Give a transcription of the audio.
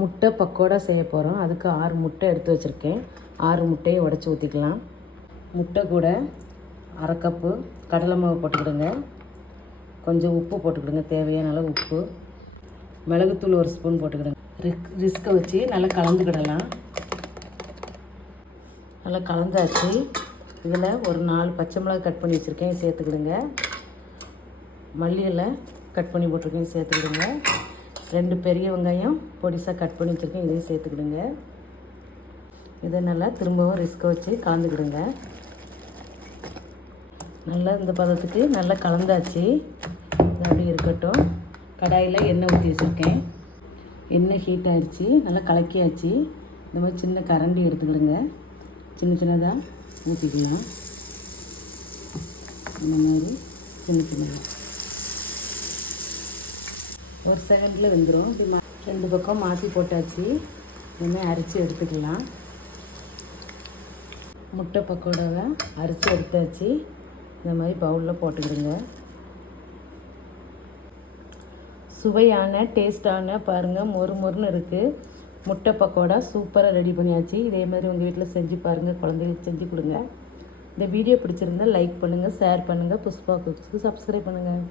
முட்டை பக்கோடா செய்ய போகிறோம். அதுக்கு 6 முட்டை எடுத்து வச்சுருக்கேன். 6 முட்டையை உடச்சி ஊற்றிக்கலாம். முட்டை கூட அரை கப்பு கடலை மாவு போட்டுக்கிடுங்க. கொஞ்சம் உப்பு போட்டுக்கிடுங்க, தேவையான அளவு உப்பு. மிளகுத்தூள் 1 ஸ்பூன் போட்டுக்கிடுங்க. ரிஸ்கை வச்சு நல்லா கலந்துக்கிடலாம். நல்லா கலந்தாச்சு. இதில் ஒரு 4 பச்சை மிளகாய் கட் பண்ணி வச்சுருக்கேன், சேர்த்துக்கிடுங்க. மல்லி இலை கட் பண்ணி போட்டிருக்கேன், சேர்த்துக்கிடுங்க. 2 பெரிய வெங்காயம் பொடிசாக கட் பண்ணி வச்சுருக்கேன், இதையும் சேர்த்துக்கிடுங்க. இதை நல்லா திரும்பவும் ரிஸ்கை வச்சு கலந்துக்கிடுங்க. நல்லா இந்த பதத்துக்கு நல்லா கலந்தாச்சு. இது அப்படி இருக்கட்டும். கடாயில் எண்ணெய் ஊற்றி வச்சுருக்கேன். எண்ணெய் ஹீட் ஆகிடுச்சு, நல்லா கலக்கியாச்சு. இந்த மாதிரி சின்ன கரண்டி எடுத்துக்கிடுங்க. சின்ன சின்னதாக ஊற்றிக்கலாம். இந்த மாதிரி சின்ன சின்னதாக ஒரு செகண்டில் வெந்துடும். இப்படி 2 பக்கம் மாற்றி போட்டாச்சு. இனிமேல் அரைச்சி எடுத்துக்கலாம். முட்டை பக்கோடாவை அரைச்சி எடுத்தாச்சு. இந்த மாதிரி பவுலில் போட்டுக்கிடுங்க. சுவையான டேஸ்டான பாருங்கள், மொறு மொறுன்னு இருக்குது. முட்டை பக்கோடா சூப்பராக ரெடி பண்ணியாச்சு. இதே மாதிரி உங்கள் வீட்டில் செஞ்சு பாருங்கள், குழந்தைகளுக்கு செஞ்சு கொடுங்க. இந்த வீடியோ பிடிச்சிருந்தால் லைக் பண்ணுங்கள், ஷேர் பண்ணுங்கள், புஷ்பா குக்ஸ்க்கு சப்ஸ்கிரைப் பண்ணுங்கள்.